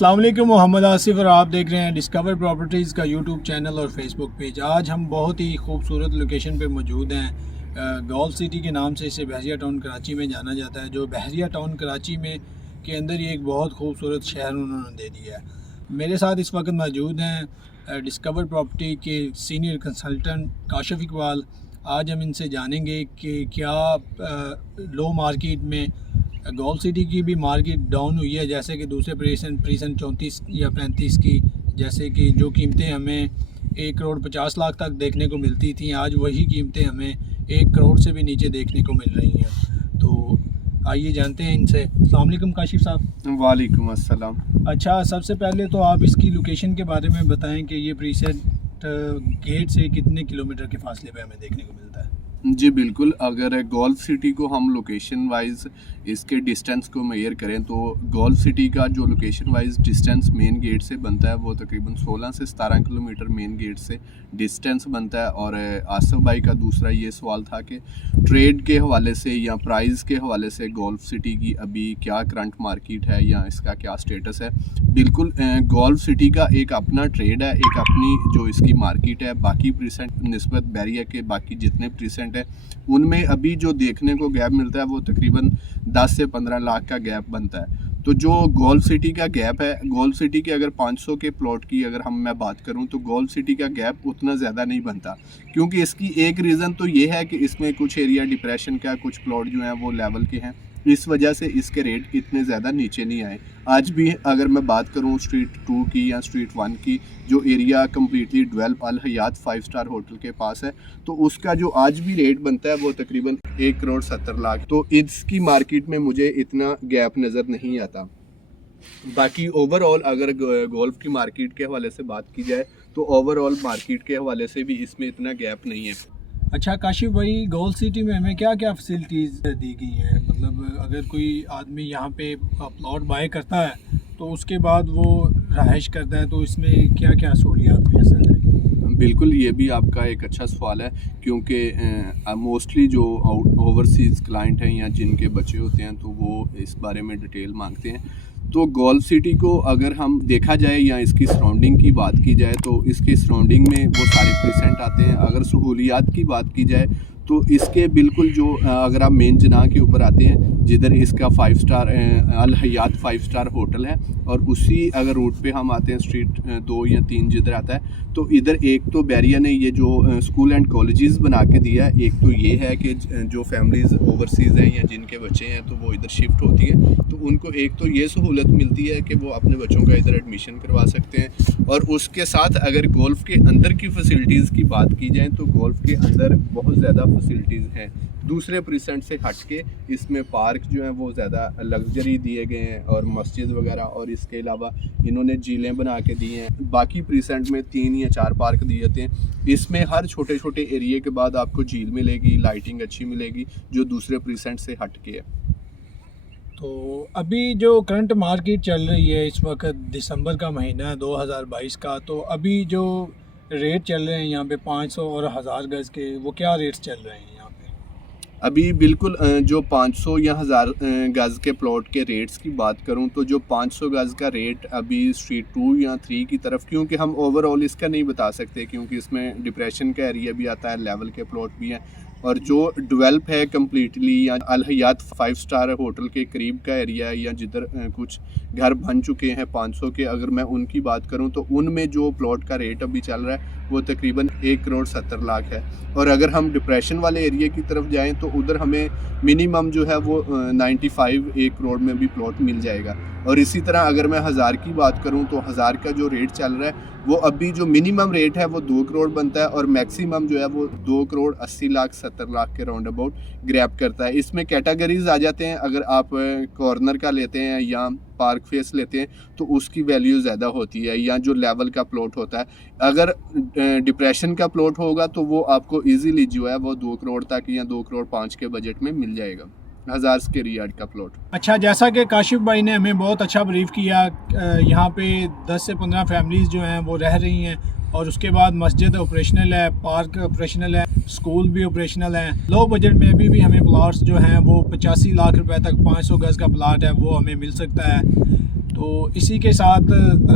अस्सलाम वालेकुम, मोहम्मद आसिफ और आप देख रहे हैं डिस्कवर प्रॉपर्टीज़ का यूट्यूब चैनल और फेसबुक पेज। आज हम बहुत ही खूबसूरत लोकेशन पे मौजूद हैं। गोल्फ सिटी के नाम से इसे बहरिया टाउन कराची में जाना जाता है। जो बहरिया टाउन कराची में के अंदर ही एक बहुत खूबसूरत शहर उन्होंने दे दिया है। मेरे साथ इस वक्त मौजूद हैं डिस्कवर प्रॉपर्टी के सीनियर कंसल्टेंट काशिफ इकबाल। आज हम इनसे जानेंगे कि क्या लो मार्केट में गोल्फ सिटी की भी मार्केट डाउन हुई है, जैसे कि दूसरे प्रीसेंट 34 या 35 की, जैसे कि जो कीमतें हमें 1 करोड़ 50 लाख तक देखने को मिलती थी, आज वही कीमतें हमें 1 करोड़ से भी नीचे देखने को मिल रही हैं। तो आइए जानते हैं इनसे। अस्सलाम वालेकुम काशिफ साहब। वालेकुम अस्सलाम। अच्छा, सबसे पहले तो आप इसकी लोकेशन के बारे में बताएं कि ये प्रीसेंट गेट से कितने किलोमीटर के फासले पे हमें देखने को मिलता है। जी बिल्कुल, अगर गोल्फ सिटी को हम लोकेशन वाइज इसके डिस्टेंस को मेजर करें तो गोल्फ सिटी का जो location wise distance main gate से बनता है वो तकरीबन 16 से 17 किलोमीटर मेन गेट से डिस्टेंस बनता है। और आसिफ भाई का दूसरा ये सवाल था कि ट्रेड के हवाले से या प्राइस के हवाले से गोल्फ सिटी की अभी क्या करंट मार्केट है या इसका क्या स्टेटस है। बिल्कुल, गोल्फ सिटी का एक अपना ट्रेड है, एक अपनी जो इसकी मार्केट है। बाकी परसेंट निस्बत बैरिया के बाकी जितने परसेंट है उनमें अभी जो देखने को गैप मिलता है वो तकरीबन 10 से 15 लाख का गैप बनता है। तो जो गोल्फ सिटी का गैप है, गोल्फ सिटी के अगर 500 के प्लॉट की अगर मैं बात करूं तो गोल्फ सिटी का गैप उतना ज़्यादा नहीं बनता, क्योंकि इसकी एक रीज़न तो ये है कि इसमें कुछ एरिया डिप्रेशन का, कुछ प्लॉट जो हैं वो लेवल के हैं, इस वजह से इसके रेट इतने ज़्यादा नीचे नहीं आए। आज भी अगर मैं बात करूं स्ट्रीट 2 की या स्ट्रीट 1 की, जो एरिया कम्प्लीटली डेवलप अल हयात 5 स्टार होटल के पास है, तो उसका जो आज भी रेट बनता है वो तकरीबन 1 करोड़ 70 लाख। तो इसकी मार्केट में मुझे इतना गैप नज़र नहीं आता। बाकी ओवरऑल अगर गोल्फ की मार्केट के हवाले से बात की जाए तो ओवरऑल मार्केट के हवाले से भी इसमें इतना गैप नहीं है। अच्छा काशिफ भाई, गोल्फ सिटी में हमें क्या क्या फैसिलिटीज़ दी गई हैं? मतलब अगर कोई आदमी यहाँ पे प्लॉट बाय करता है तो उसके बाद वो रहाइश करता है, तो इसमें क्या क्या सहूलियात मैसर है? बिल्कुल, ये भी आपका एक अच्छा सवाल है, क्योंकि मोस्टली जो ओवरसीज़ क्लाइंट हैं या जिनके बच्चे होते हैं तो वो इस बारे में डिटेल मांगते हैं। तो गोल्फ सिटी को अगर हम देखा जाए या इसकी सराउंडिंग की बात की जाए तो इसके सराउंडिंग में वो सारे परसेंट आते हैं। अगर सहूलियात की बात की जाए तो इसके बिल्कुल जो अगर आप मेन जनाह के ऊपर आते हैं जिधर इसका 5 स्टार अल हयात 5 स्टार होटल है, और उसी अगर रूट पे हम आते हैं स्ट्रीट 2 या 3 जिधर आता है, तो इधर एक तो बैरिया ने ये जो स्कूल एंड कॉलेजेस बना के दिया है। एक तो ये है कि जो फैमिलीज़ ओवरसीज़ हैं या जिनके बच्चे हैं तो वो इधर शिफ्ट होती है, तो उनको एक तो ये सहूलत मिलती है कि वो अपने बच्चों का इधर एडमिशन करवा सकते हैं। और उसके साथ अगर गोल्फ़ के अंदर की फैसिलिटीज़ की बात की जाए तो गोल्फ़ के अंदर बहुत ज़्यादा फैसिलिटीज़ हैं दूसरे परसेंट से हट के। इसमें पार्क जो हैं वो ज़्यादा लग्जरी दिए गए हैं और मस्जिद वगैरह, और इसके अलावा इन्होंने झीलें बना के दी हैं। बाकी परसेंट में 3 या 4 पार्क दिए थे। इसमें हर छोटे छोटे एरिए के बाद आपको झील मिलेगी, लाइटिंग अच्छी मिलेगी, जो दूसरे परसेंट से हट के है। तो अभी जो करंट मार्केट चल रही है इस वक्त, दिसंबर का महीना है 2022 का, तो अभी जो रेट चल रहे हैं यहाँ पे 500 और 1000 गज़ के, वो क्या रेट्स चल रहे हैं यहाँ पे? अभी बिल्कुल जो 500 या 1000 गज़ के प्लॉट के रेट्स की बात करूं तो जो 500 गज़ का रेट अभी स्ट्रीट 2 या 3 की तरफ, क्योंकि हम ओवरऑल इसका नहीं बता सकते क्योंकि इसमें डिप्रेशन का एरिया भी आता है, लेवल के प्लॉट भी हैं, और जो डेवलप है कम्प्लीटली या अल हयात 5 स्टार होटल के करीब का एरिया है या जिधर कुछ घर बन चुके हैं 500 के, अगर मैं उनकी बात करूं तो उनमें जो प्लॉट का रेट अभी चल रहा है वो तकरीबन 1 करोड़ 70 लाख है। और अगर हम डिप्रेशन वाले एरिया की तरफ जाएं तो उधर हमें मिनिमम जो है वो 95 1 करोड़ में भी प्लॉट मिल जाएगा। और इसी तरह अगर मैं 1000 की बात करूं तो 1000 का जो रेट चल रहा है वो अभी जो मिनिमम रेट है वो 2 करोड़ बनता है, और मैक्सिमम जो है वो 2 करोड़ 80 लाख 70 लाख के राउंड अबाउट ग्रैब करता है। इसमें कैटेगरीज आ जाते हैं, अगर आप कॉर्नर का लेते हैं या पार्क फेस लेते हैं तो उसकी वैल्यू ज़्यादा होती है, या जो लेवल का प्लॉट होता है। अगर डिप्रेशन का प्लॉट होगा तो वो आपको इजीली जो है वो 2 करोड़ तक या 2 करोड़ 5 के बजट में मिल जाएगा 1000 स्क्वायर यार्ड का प्लॉट। अच्छा, जैसा कि काशिफ भाई ने हमें बहुत अच्छा ब्रीफ किया, यहाँ पे 10 से 15 फैमिलीज़ जो हैं वो रह रही हैं, और उसके बाद मस्जिद ऑपरेशनल है, पार्क ऑपरेशनल है, स्कूल भी ऑपरेशनल है। लो बजट में भी हमें प्लाट्स जो हैं वो 85 लाख रुपए तक 500 गज़ का प्लाट है वो हमें मिल सकता है। तो इसी के साथ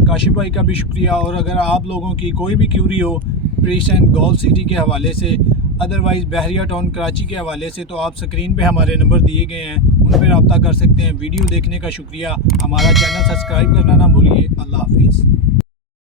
काशिफ भाई का भी शुक्रिया। और अगर आप लोगों की कोई भी क्यूरी हो प्रिंस एंड गोल्फ सिटी के हवाले से, अदरवाइज़ बहरिया टाउन कराची के हवाले से, तो आप स्क्रीन पे हमारे नंबर दिए गए हैं, उन पर रब्ता कर सकते हैं। वीडियो देखने का शुक्रिया। हमारा चैनल सब्सक्राइब करना ना भूलिए। अल्लाह हाफिज़।